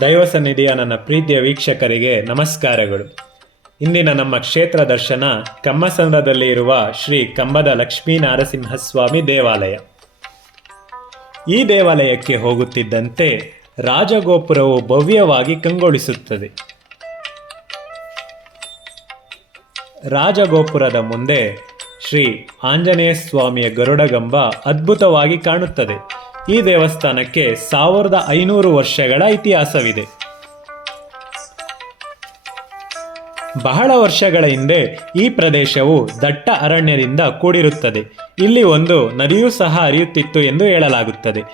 ದೈವ ಸನ್ನಿಧಿಯ ನನ್ನ ಪ್ರೀತಿಯ ವೀಕ್ಷಕರಿಗೆ ನಮಸ್ಕಾರಗಳು. ಇಂದಿನ ನಮ್ಮ ಕ್ಷೇತ್ರ ದರ್ಶನ ಕಮ್ಮಸಂದ್ರದಲ್ಲಿ ಇರುವ ಶ್ರೀ ಕಂಬದ ಲಕ್ಷ್ಮೀ ನರಸಿಂಹಸ್ವಾಮಿ ದೇವಾಲಯ. ಈ ದೇವಾಲಯಕ್ಕೆ ಹೋಗುತ್ತಿದ್ದಂತೆ ರಾಜಗೋಪುರವು ಭವ್ಯವಾಗಿ ಕಂಗೊಳಿಸುತ್ತದೆ. ರಾಜಗೋಪುರದ ಮುಂದೆ ಶ್ರೀ ಆಂಜನೇಯ ಸ್ವಾಮಿಯ ಗರುಡಗಂಬ ಅದ್ಭುತವಾಗಿ ಕಾಣುತ್ತದೆ. ಈ ದೇವಸ್ಥಾನಕ್ಕೆ 1500 ವರ್ಷಗಳ ಇತಿಹಾಸವಿದೆ. ಬಹಳ ವರ್ಷಗಳ ಹಿಂದೆ ಈ ಪ್ರದೇಶವು ದಟ್ಟ ಅರಣ್ಯದಿಂದ ಕೂಡಿರುತ್ತದೆ. ಇಲ್ಲಿ ಒಂದು ನದಿಯೂ ಸಹ ಹರಿಯುತ್ತಿತ್ತು ಎಂದು ಹೇಳಲಾಗುತ್ತದೆ.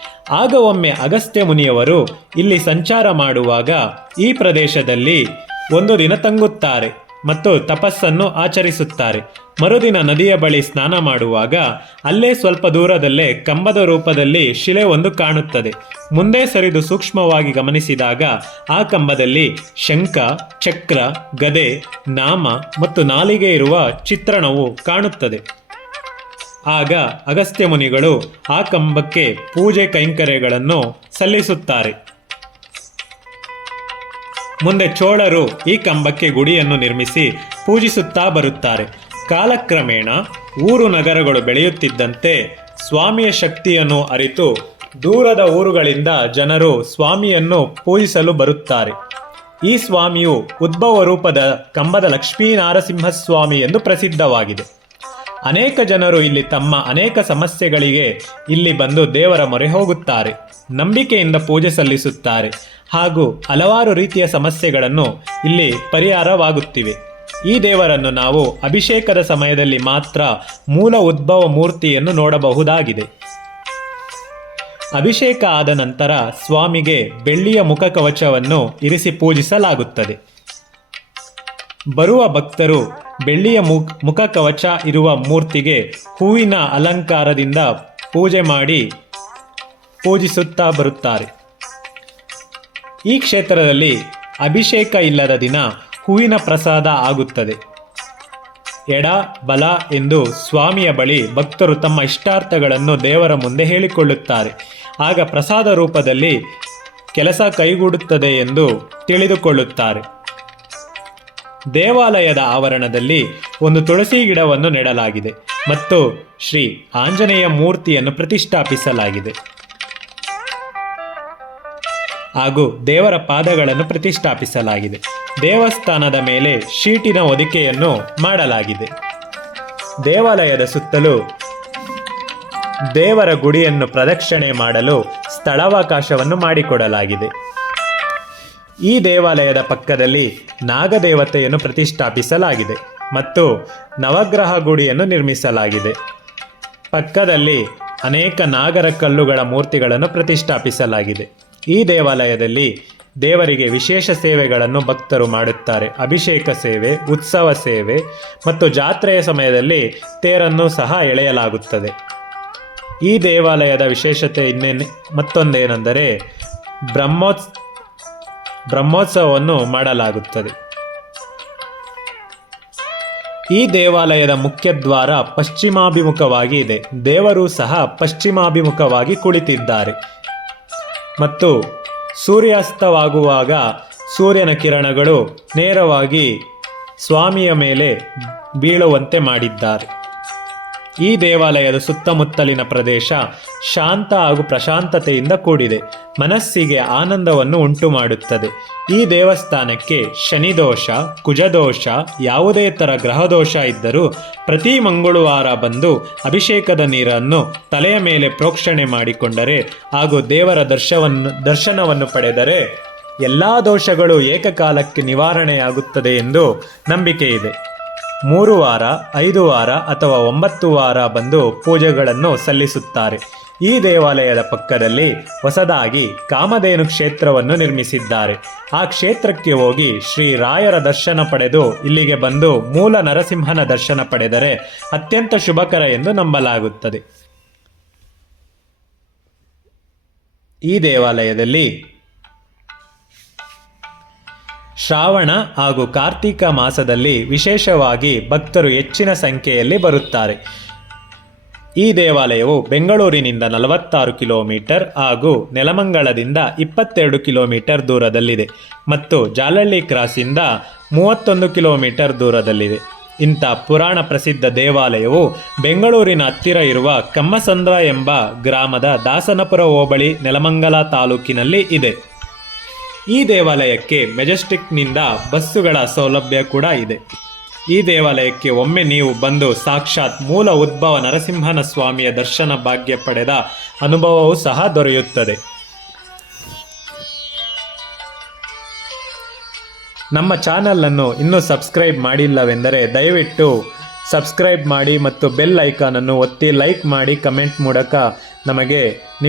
ಆಗ ಒಮ್ಮೆ ಅಗಸ್ತ್ಯ ಮುನಿಯವರು ಇಲ್ಲಿ ಸಂಚಾರ ಮಾಡುವಾಗ ಈ ಪ್ರದೇಶದಲ್ಲಿ ಒಂದು ದಿನ ತಂಗುತ್ತಾರೆ ಮತ್ತು ತಪಸ್ಸನ್ನು ಆಚರಿಸುತ್ತಾರೆ. ಮರುದಿನ ನದಿಯ ಬಳಿ ಸ್ನಾನ ಮಾಡುವಾಗ ಅಲ್ಲೇ ಸ್ವಲ್ಪ ದೂರದಲ್ಲೇ ಕಂಬದ ರೂಪದಲ್ಲಿ ಶಿಲೆ ಒಂದು ಕಾಣುತ್ತದೆ. ಮುಂದೆ ಸರಿದು ಸೂಕ್ಷ್ಮವಾಗಿ ಗಮನಿಸಿದಾಗ ಆ ಕಂಬದಲ್ಲಿ ಶಂಖ, ಚಕ್ರ, ಗದೆ, ನಾಮ ಮತ್ತು ನಾಲಿಗೆ ಇರುವ ಚಿತ್ರಣವು ಕಾಣುತ್ತದೆ. ಆಗ ಅಗಸ್ತ್ಯ ಮುನಿಗಳು ಆ ಕಂಬಕ್ಕೆ ಪೂಜೆ ಕೈಂಕರ್ಯಗಳನ್ನು ಸಲ್ಲಿಸುತ್ತಾರೆ. ಮುಂದೆ ಚೋಳರು ಈ ಕಂಬಕ್ಕೆ ಗುಡಿಯನ್ನು ನಿರ್ಮಿಸಿ ಪೂಜಿಸುತ್ತಾ ಬರುತ್ತಾರೆ. ಕಾಲಕ್ರಮೇಣ ಊರು ನಗರಗಳು ಬೆಳೆಯುತ್ತಿದ್ದಂತೆ ಸ್ವಾಮಿಯ ಶಕ್ತಿಯನ್ನು ಅರಿತು ದೂರದ ಊರುಗಳಿಂದ ಜನರು ಸ್ವಾಮಿಯನ್ನು ಪೂಜಿಸಲು ಬರುತ್ತಾರೆ. ಈ ಸ್ವಾಮಿಯು ಉದ್ಭವ ರೂಪದ ಕಂಬದ ಲಕ್ಷ್ಮೀ ನರಸಿಂಹಸ್ವಾಮಿ ಎಂದು ಪ್ರಸಿದ್ಧವಾಗಿದೆ. ಅನೇಕ ಜನರು ಇಲ್ಲಿ ತಮ್ಮ ಅನೇಕ ಸಮಸ್ಯೆಗಳಿಗೆ ಇಲ್ಲಿ ಬಂದು ದೇವರ ಮೊರೆ ಹೋಗುತ್ತಾರೆ, ನಂಬಿಕೆಯಿಂದ ಪೂಜೆ ಸಲ್ಲಿಸುತ್ತಾರೆ ಹಾಗೂ ಹಲವಾರು ರೀತಿಯ ಸಮಸ್ಯೆಗಳನ್ನು ಇಲ್ಲಿ ಪರಿಹಾರವಾಗುತ್ತಿವೆ. ಈ ದೇವರನ್ನು ನಾವು ಅಭಿಷೇಕದ ಸಮಯದಲ್ಲಿ ಮಾತ್ರ ಮೂಲ ಉದ್ಭವ ಮೂರ್ತಿಯನ್ನು ನೋಡಬಹುದಾಗಿದೆ. ಅಭಿಷೇಕ ಆದ ನಂತರ ಸ್ವಾಮಿಗೆ ಬೆಳ್ಳಿಯ ಮುಖಕವಚವನ್ನು ಇರಿಸಿ ಪೂಜಿಸಲಾಗುತ್ತದೆ. ಬರುವ ಭಕ್ತರು ಬೆಳ್ಳಿಯ ಮುಖಕವಚ ಇರುವ ಮೂರ್ತಿಗೆ ಹೂವಿನ ಅಲಂಕಾರದಿಂದ ಪೂಜೆ ಮಾಡಿ ಪೂಜಿಸುತ್ತಾ ಬರುತ್ತಾರೆ. ಈ ಕ್ಷೇತ್ರದಲ್ಲಿ ಅಭಿಷೇಕ ಇಲ್ಲದ ದಿನ ಹೂವಿನ ಪ್ರಸಾದ ಆಗುತ್ತದೆ. ಎಡ ಬಲ ಎಂದು ಸ್ವಾಮಿಯ ಬಳಿ ಭಕ್ತರು ತಮ್ಮ ಇಷ್ಟಾರ್ಥಗಳನ್ನು ದೇವರ ಮುಂದೆ ಹೇಳಿಕೊಳ್ಳುತ್ತಾರೆ. ಆಗ ಪ್ರಸಾದ ರೂಪದಲ್ಲಿ ಕೆಲಸ ಕೈಗೂಡುತ್ತದೆ ಎಂದು ತಿಳಿದುಕೊಳ್ಳುತ್ತಾರೆ. ದೇವಾಲಯದ ಆವರಣದಲ್ಲಿ ಒಂದು ತುಳಸಿ ಗಿಡವನ್ನು ನೆಡಲಾಗಿದೆ ಮತ್ತು ಶ್ರೀ ಆಂಜನೇಯ ಮೂರ್ತಿಯನ್ನು ಪ್ರತಿಷ್ಠಾಪಿಸಲಾಗಿದೆ ಹಾಗೂ ದೇವರ ಪಾದಗಳನ್ನು ಪ್ರತಿಷ್ಠಾಪಿಸಲಾಗಿದೆ. ದೇವಸ್ಥಾನದ ಮೇಲೆ ಶೀಟಿನ ಹೊದಿಕೆಯನ್ನು ಮಾಡಲಾಗಿದೆ. ದೇವಾಲಯದ ಸುತ್ತಲೂ ದೇವರ ಗುಡಿಯನ್ನು ಪ್ರದಕ್ಷಿಣೆ ಮಾಡಲು ಸ್ಥಳಾವಕಾಶವನ್ನು ಮಾಡಿಕೊಡಲಾಗಿದೆ. ಈ ದೇವಾಲಯದ ಪಕ್ಕದಲ್ಲಿ ನಾಗದೇವತೆಯನ್ನು ಪ್ರತಿಷ್ಠಾಪಿಸಲಾಗಿದೆ ಮತ್ತು ನವಗ್ರಹ ಗುಡಿಯನ್ನು ನಿರ್ಮಿಸಲಾಗಿದೆ. ಪಕ್ಕದಲ್ಲಿ ಅನೇಕ ನಾಗರ ಕಲ್ಲುಗಳ ಮೂರ್ತಿಗಳನ್ನು ಪ್ರತಿಷ್ಠಾಪಿಸಲಾಗಿದೆ. ಈ ದೇವಾಲಯದಲ್ಲಿ ದೇವರಿಗೆ ವಿಶೇಷ ಸೇವೆಗಳನ್ನು ಭಕ್ತರು ಮಾಡುತ್ತಾರೆ. ಅಭಿಷೇಕ ಸೇವೆ, ಉತ್ಸವ ಸೇವೆ ಮತ್ತು ಜಾತ್ರೆಯ ಸಮಯದಲ್ಲಿ ತೇರನ್ನು ಸಹ ಎಳೆಯಲಾಗುತ್ತದೆ. ಈ ದೇವಾಲಯದ ವಿಶೇಷತೆ ಮತ್ತೊಂದೇನೆಂದರೆ ಬ್ರಹ್ಮೋತ್ಸವವನ್ನು ಮಾಡಲಾಗುತ್ತದೆ. ಈ ದೇವಾಲಯದ ಮುಖ್ಯ ದ್ವಾರ ಪಶ್ಚಿಮಾಭಿಮುಖವಾಗಿ ಇದೆ. ದೇವರು ಸಹ ಪಶ್ಚಿಮಾಭಿಮುಖವಾಗಿ ಕುಳಿತಿದ್ದಾರೆ ಮತ್ತು ಸೂರ್ಯಾಸ್ತವಾಗುವಾಗ ಸೂರ್ಯನ ಕಿರಣಗಳು ನೇರವಾಗಿ ಸ್ವಾಮಿಯ ಮೇಲೆ ಬೀಳುವಂತೆ ಮಾಡಿದ್ದಾರೆ. ಈ ದೇವಾಲಯದ ಸುತ್ತಮುತ್ತಲಿನ ಪ್ರದೇಶ ಶಾಂತ ಹಾಗೂ ಪ್ರಶಾಂತತೆಯಿಂದ ಕೂಡಿದೆ. ಮನಸ್ಸಿಗೆ ಆನಂದವನ್ನು ಉಂಟು ಮಾಡುತ್ತದೆ. ಈ ದೇವಸ್ಥಾನಕ್ಕೆ ಶನಿದೋಷ, ಕುಜದೋಷ, ಯಾವುದೇ ಥರ ಗ್ರಹದೋಷ ಇದ್ದರೂ ಪ್ರತಿ ಮಂಗಳವಾರ ಬಂದು ಅಭಿಷೇಕದ ನೀರನ್ನು ತಲೆಯ ಮೇಲೆ ಪ್ರೋಕ್ಷಣೆ ಮಾಡಿಕೊಂಡರೆ ಹಾಗೂ ದೇವರ ದರ್ಶನವನ್ನು ಪಡೆದರೆ ಎಲ್ಲ ದೋಷಗಳು ಏಕಕಾಲಕ್ಕೆ ನಿವಾರಣೆಯಾಗುತ್ತದೆ ಎಂದು ನಂಬಿಕೆ ಇದೆ. 3 ವಾರ, 5 ವಾರ ಅಥವಾ 9 ವಾರ ಬಂದು ಪೂಜೆಗಳನ್ನು ಸಲ್ಲಿಸುತ್ತಾರೆ. ಈ ದೇವಾಲಯದ ಪಕ್ಕದಲ್ಲಿ ಹೊಸದಾಗಿ ಕಾಮಧೇನು ಕ್ಷೇತ್ರವನ್ನು ನಿರ್ಮಿಸಿದ್ದಾರೆ. ಆ ಕ್ಷೇತ್ರಕ್ಕೆ ಹೋಗಿ ಶ್ರೀ ರಾಯರ ದರ್ಶನ ಪಡೆದು ಇಲ್ಲಿಗೆ ಬಂದು ಮೂಲ ನರಸಿಂಹನ ದರ್ಶನ ಪಡೆದರೆ ಅತ್ಯಂತ ಶುಭಕರ ಎಂದು ನಂಬಲಾಗುತ್ತದೆ. ಈ ದೇವಾಲಯದಲ್ಲಿ ಶ್ರಾವಣ ಹಾಗೂ ಕಾರ್ತಿಕ ಮಾಸದಲ್ಲಿ ವಿಶೇಷವಾಗಿ ಭಕ್ತರು ಹೆಚ್ಚಿನ ಸಂಖ್ಯೆಯಲ್ಲಿ ಬರುತ್ತಾರೆ. ಈ ದೇವಾಲಯವು ಬೆಂಗಳೂರಿನಿಂದ 46 ಕಿಲೋಮೀಟರ್ ಹಾಗೂ ನೆಲಮಂಗಲದಿಂದ 22 ಕಿಲೋಮೀಟರ್ ದೂರದಲ್ಲಿದೆ ಮತ್ತು ಜಾಲಹಳ್ಳಿ ಕ್ರಾಸಿಂದ 31 ಕಿಲೋಮೀಟರ್ ದೂರದಲ್ಲಿದೆ. ಇಂಥ ಪುರಾಣ ಪ್ರಸಿದ್ಧ ದೇವಾಲಯವು ಬೆಂಗಳೂರಿನ ಹತ್ತಿರ ಇರುವ ಕಮ್ಮಸಂದ್ರ ಎಂಬ ಗ್ರಾಮದ ದಾಸನಪುರ ಹೋಬಳಿ ನೆಲಮಂಗಲ ತಾಲೂಕಿನಲ್ಲಿ ಇದೆ. ಈ ದೇವಾಲಯಕ್ಕೆ ಮೆಜೆಸ್ಟಿಕ್ನಿಂದ ಬಸ್ಸುಗಳ ಸೌಲಭ್ಯ ಕೂಡ ಇದೆ. ಈ ದೇವಾಲಯಕ್ಕೆ ಒಮ್ಮೆ ನೀವು ಬಂದು ಸಾಕ್ಷಾತ್ ಮೂಲ ಉದ್ಭವ ನರಸಿಂಹನ ಸ್ವಾಮಿಯ ದರ್ಶನ ಭಾಗ್ಯ ಪಡೆದ ಅನುಭವವೂ ಸಹ ದೊರೆಯುತ್ತದೆ. ನಮ್ಮ ಚಾನಲನ್ನು ಇನ್ನೂ ಸಬ್ಸ್ಕ್ರೈಬ್ ಮಾಡಿಲ್ಲವೆಂದರೆ ದಯವಿಟ್ಟು ಸಬ್ಸ್ಕ್ರೈಬ್ ಮಾಡಿ ಮತ್ತು ಬೆಲ್ ಐಕಾನನ್ನು ಒತ್ತಿ ಲೈಕ್ ಮಾಡಿ ಕಮೆಂಟ್ ಮೂಲಕ ನಮಗೆ ನಿಮ್ಮ